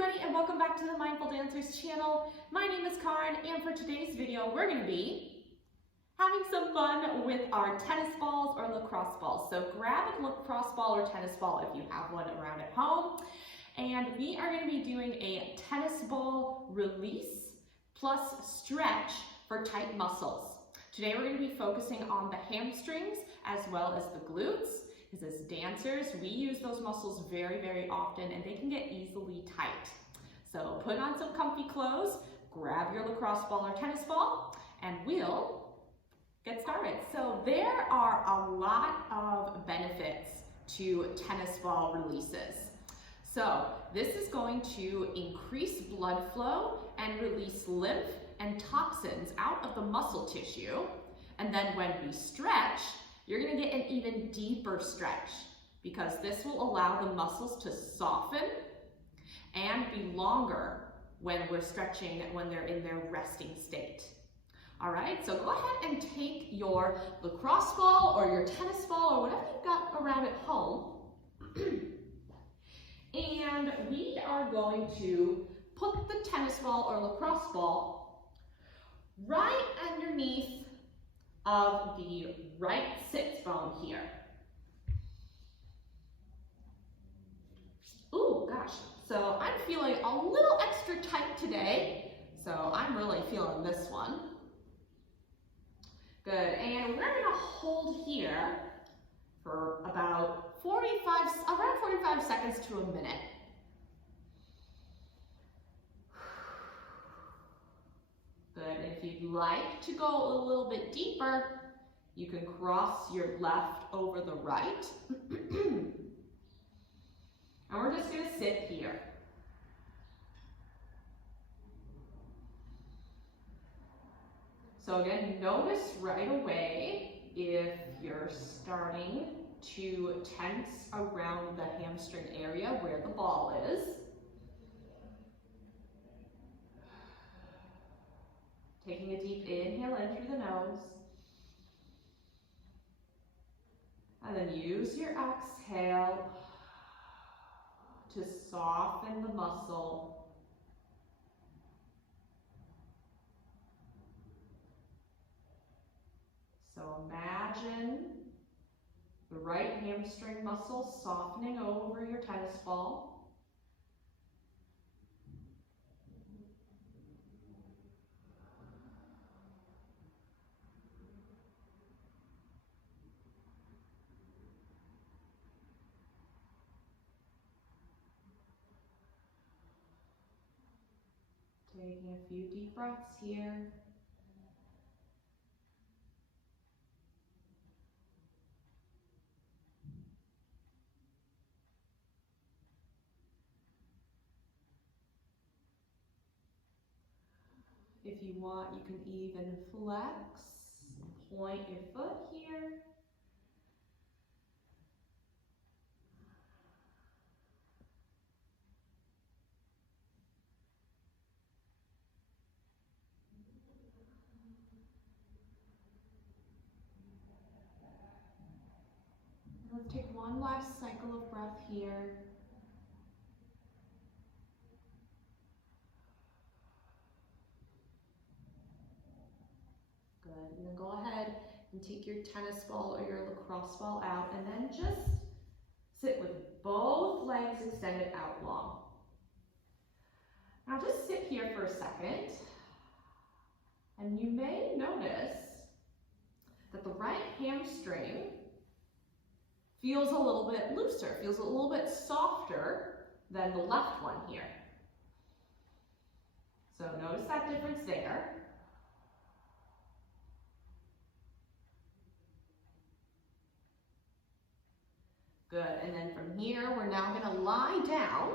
everybody, and welcome back to the Mindful Dancers channel. My name is Karin, and for today's video, we're going to be having some fun with our tennis balls or lacrosse balls. So grab a lacrosse ball or tennis ball if you have one around at home. And we are going to be doing a tennis ball release plus stretch for tight muscles. Today we're going to be focusing on the hamstrings as well as the glutes. Because as dancers, we use those muscles very, very often and they can get easily tight. So put on some comfy clothes, grab your lacrosse ball or tennis ball, and we'll get started. So there are a lot of benefits to tennis ball releases. So this is going to increase blood flow and release lymph and toxins out of the muscle tissue. And then when we stretch, you're going to get an even deeper stretch because this will allow the muscles to soften and be longer when we're stretching, when they're in their resting state. All right, so go ahead and take your lacrosse ball or your tennis ball or whatever you've got around at home. And we are going to put the tennis ball or lacrosse ball right underneath of the right sits bone here. Ooh, gosh. So I'm feeling a little extra tight today. So I'm really feeling this one. Good. And we're going to hold here for about around 45 seconds to a minute. Good. If you'd like to go a little bit deeper, you can cross your left over the right. And we're just going to sit here. So again, notice right away if you're starting to tense around the hamstring area where the ball is. Taking a deep inhale in through the nose. And then use your exhale to soften the muscle. So imagine the right hamstring muscle softening over your tennis ball. Taking a few deep breaths here. If you want, you can even flex, point your foot here. Let's take one last cycle of breath here. Good, and then go ahead and take your tennis ball or your lacrosse ball out and then just sit with both legs extended out long. Now just sit here for a second, and you may notice that the right hamstring feels a little bit looser, feels a little bit softer than the left one here. So notice that difference there. Good, and then from here, we're now gonna lie down.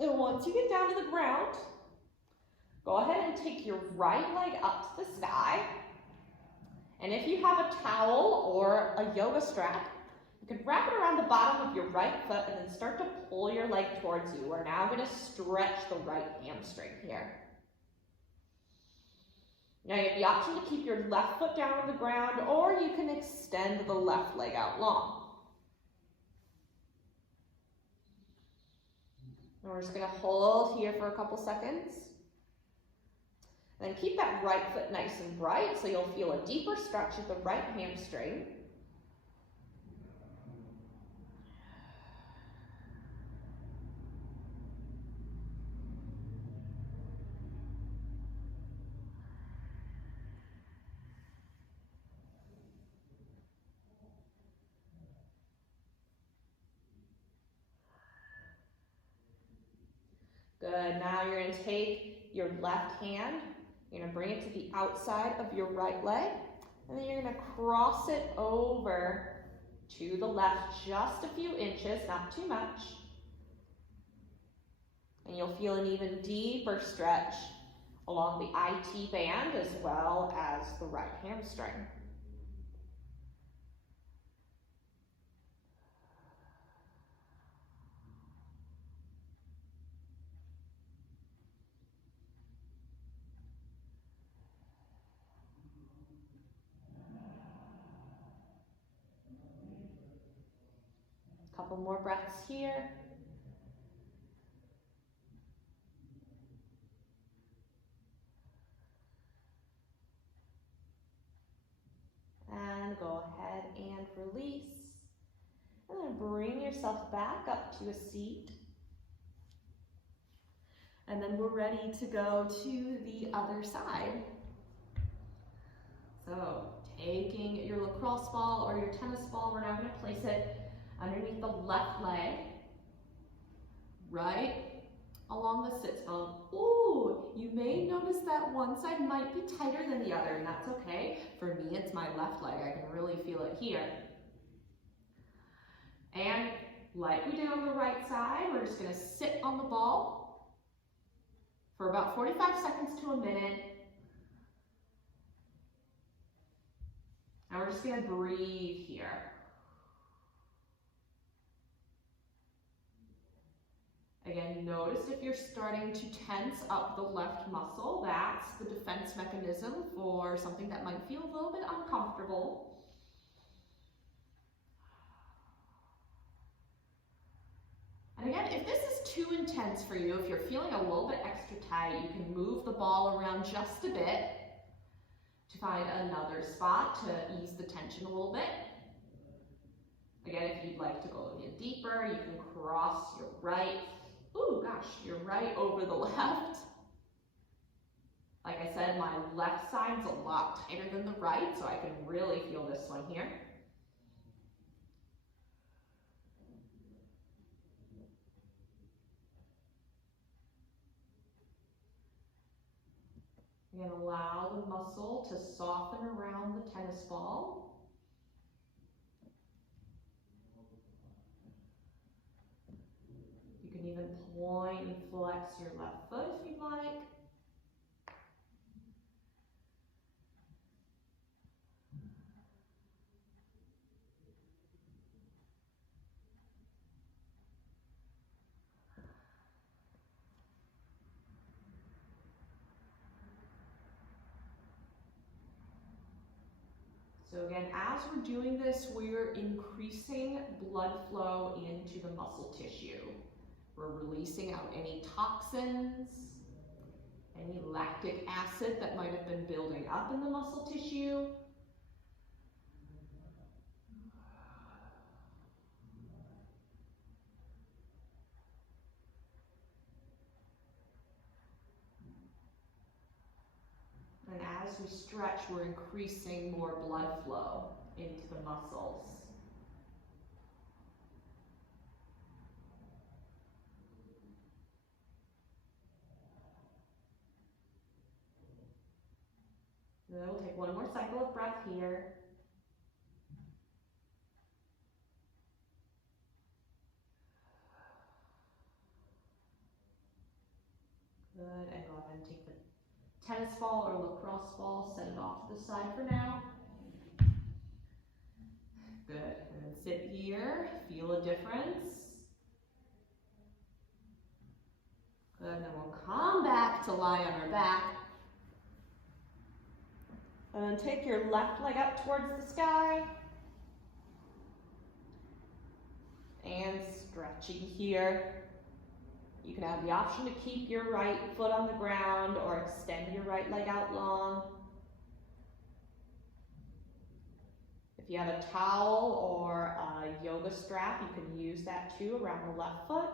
And once you get down to the ground, go ahead and take your right leg up to the sky. And if you have a towel or a yoga strap, you can wrap it around the bottom of your right foot and then start to pull your leg towards you. We're now going to stretch the right hamstring here. Now you have the option to keep your left foot down on the ground, or you can extend the left leg out long. And we're just gonna hold here for a couple seconds. And then keep that right foot nice and bright so you'll feel a deeper stretch of the right hamstring. Good, now you're gonna take your left hand, you're gonna bring it to the outside of your right leg, and then you're gonna cross it over to the left just a few inches, not too much. And you'll feel an even deeper stretch along the IT band as well as the right hamstring. Couple more breaths here. And go ahead and release. And then bring yourself back up to a seat. And then we're ready to go to the other side. So taking your lacrosse ball or your tennis ball, we're now going to place it underneath the left leg, right along the sits bone. Ooh, you may notice that one side might be tighter than the other, and that's okay. For me, it's my left leg. I can really feel it here. And like we did on the right side, we're just going to sit on the ball for about 45 seconds to a minute. And we're just going to breathe here. Again, notice if you're starting to tense up the left muscle, that's the defense mechanism for something that might feel a little bit uncomfortable. And again, if this is too intense for you, if you're feeling a little bit extra tight, you can move the ball around just a bit to find another spot to ease the tension a little bit. Again, if you'd like to go a bit deeper, you can cross your right, your right over the left. Like I said, my left side's a lot tighter than the right, so I can really feel this one here. Again, allow the muscle to soften around the tennis ball. You can even point and flex your left foot if you'd like. So again, as we're doing this, we're increasing blood flow into the muscle tissue. We're releasing out any toxins, any lactic acid that might have been building up in the muscle tissue. And as we stretch, we're increasing more blood flow into the muscles. Then we'll take one more cycle of breath here. Good, and go ahead and take the tennis ball or lacrosse ball, set it off to the side for now. Good, and then sit here, feel a difference. Good, and then we'll come back to lie on our back. And then take your left leg up towards the sky. And stretching here. You can have the option to keep your right foot on the ground or extend your right leg out long. If you have a towel or a yoga strap, you can use that too around the left foot.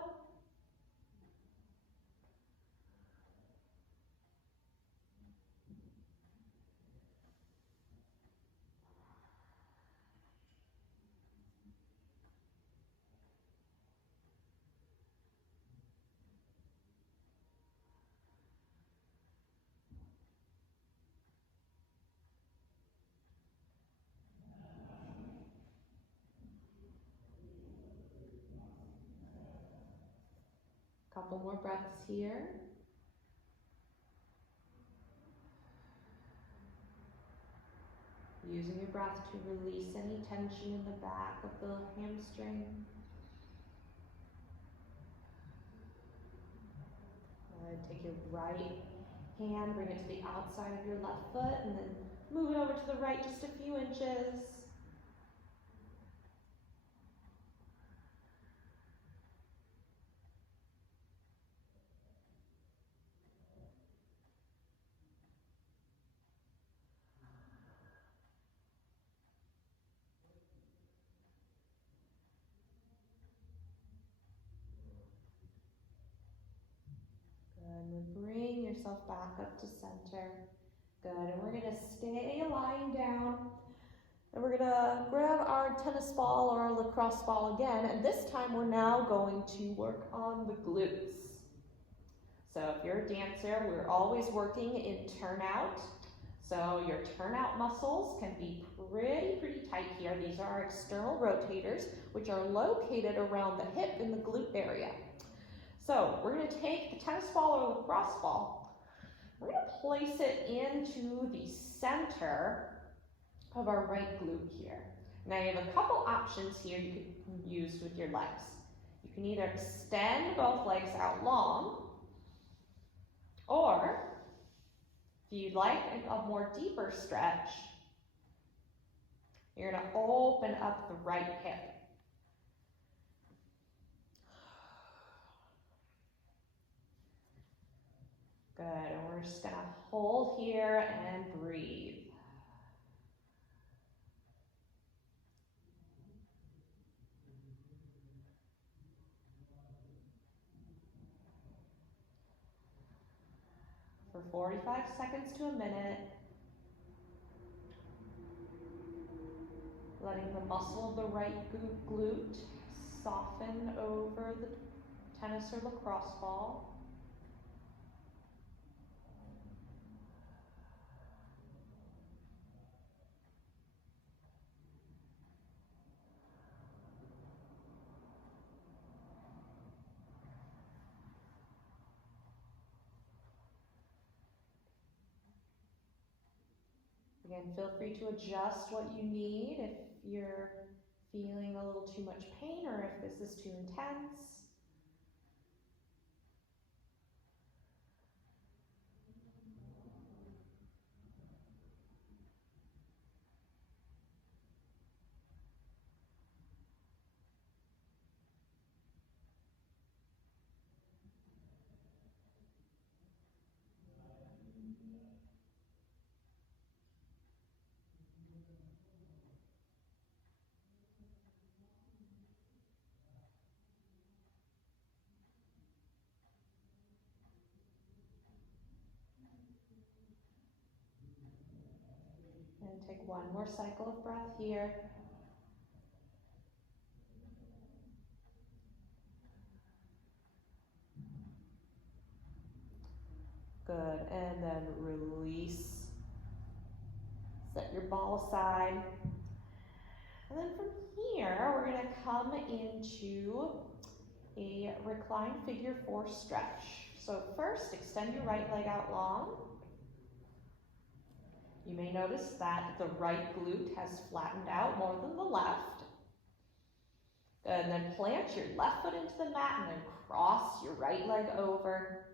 Couple more breaths here. Using your breath to release any tension in the back of the hamstring. Take your right hand, bring it to the outside of your left foot, and then move it over to the right just a few inches. And then bring yourself back up to center. Good, and we're gonna stay lying down. And we're gonna grab our tennis ball or our lacrosse ball again, and this time we're now going to work on the glutes. So if you're a dancer, we're always working in turnout. So your turnout muscles can be pretty tight here. These are our external rotators, which are located around the hip in the glute area. So we're going to take the tennis ball or lacrosse ball, we're going to place it into the center of our right glute here. Now you have a couple options here you can use with your legs. You can either extend both legs out long, or if you'd like a more deeper stretch, you're going to open up the right hip. Good, and we're just gonna hold here and breathe. For 45 seconds to a minute, letting the muscle of the right glute soften over the tennis or lacrosse ball. Again, feel free to adjust what you need if you're feeling a little too much pain or if this is too intense. And take one more cycle of breath here. Good, and then release. Set your ball aside. And then from here, we're going to come into a recline figure 4 stretch. So first, extend your right leg out long. You may notice that the right glute has flattened out more than the left. And then plant your left foot into the mat and then cross your right leg over.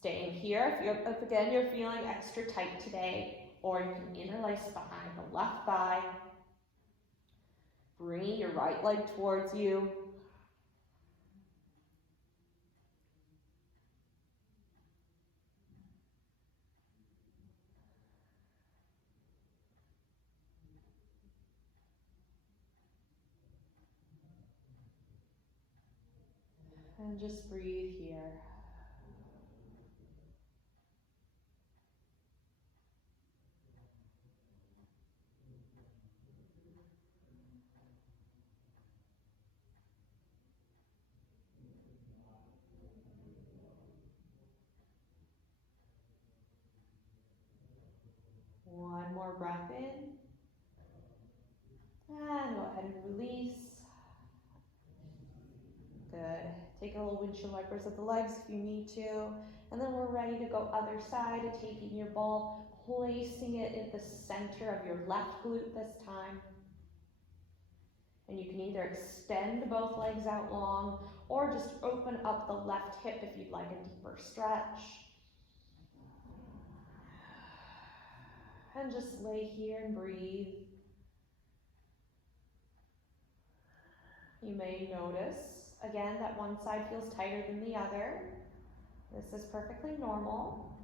Staying here, if again you're feeling extra tight today, or you can interlace behind the left thigh. Bringing your right leg towards you. And just breathe here. One more breath in. And go ahead and release. Good. Take a little windshield wipers at the legs if you need to. And then we're ready to go other side, taking your ball, placing it at the center of your left glute this time. And you can either extend both legs out long or just open up the left hip if you'd like a deeper stretch. And just lay here and breathe. You may notice, again, that one side feels tighter than the other. This is perfectly normal.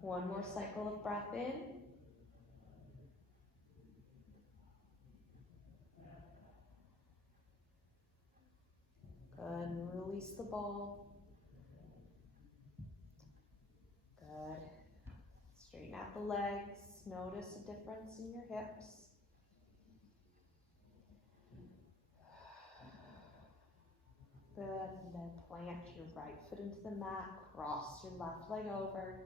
One more cycle of breath in. Good, and release the ball. Good. Straighten out the legs. Notice a difference in your hips. Good, and then plant your right foot into the mat. Cross your left leg over.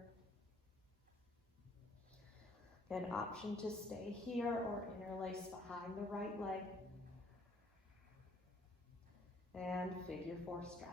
An option to stay here or interlace behind the right leg. And figure 4 stretch.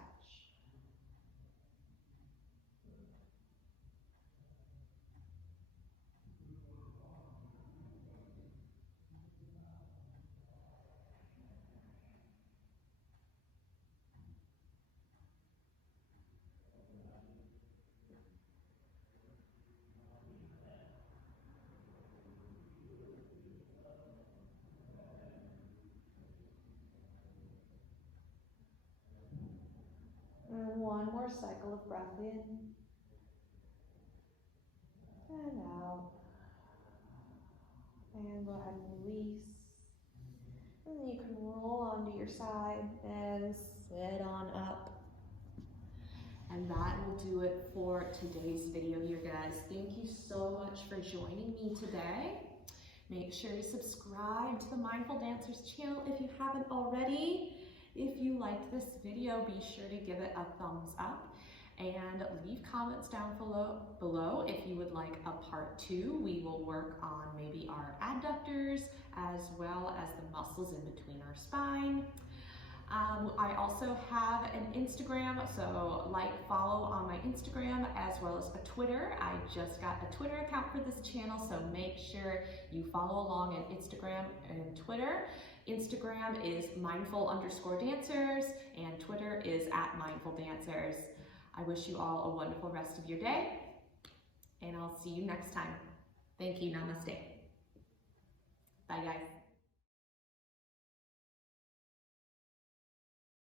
And one more cycle of breath in and out. And go ahead and release. And then you can roll onto your side and sit on up. And that will do it for today's video here, guys. Thank you so much for joining me today. Make sure to subscribe to the Mindful Dancers channel if you haven't already. If you liked this video, be sure to give it a thumbs up and leave comments down below if you would like a part 2. We will work on maybe our adductors as well as the muscles in between our spine. I also have an Instagram, so follow on my Instagram as well as a Twitter. I just got a Twitter account for this channel, so make sure you follow along on Instagram and Twitter. Instagram is mindful_dancers and Twitter is @mindfuldancers. I wish you all a wonderful rest of your day, and I'll see you next time. Thank you. Namaste. Bye, guys.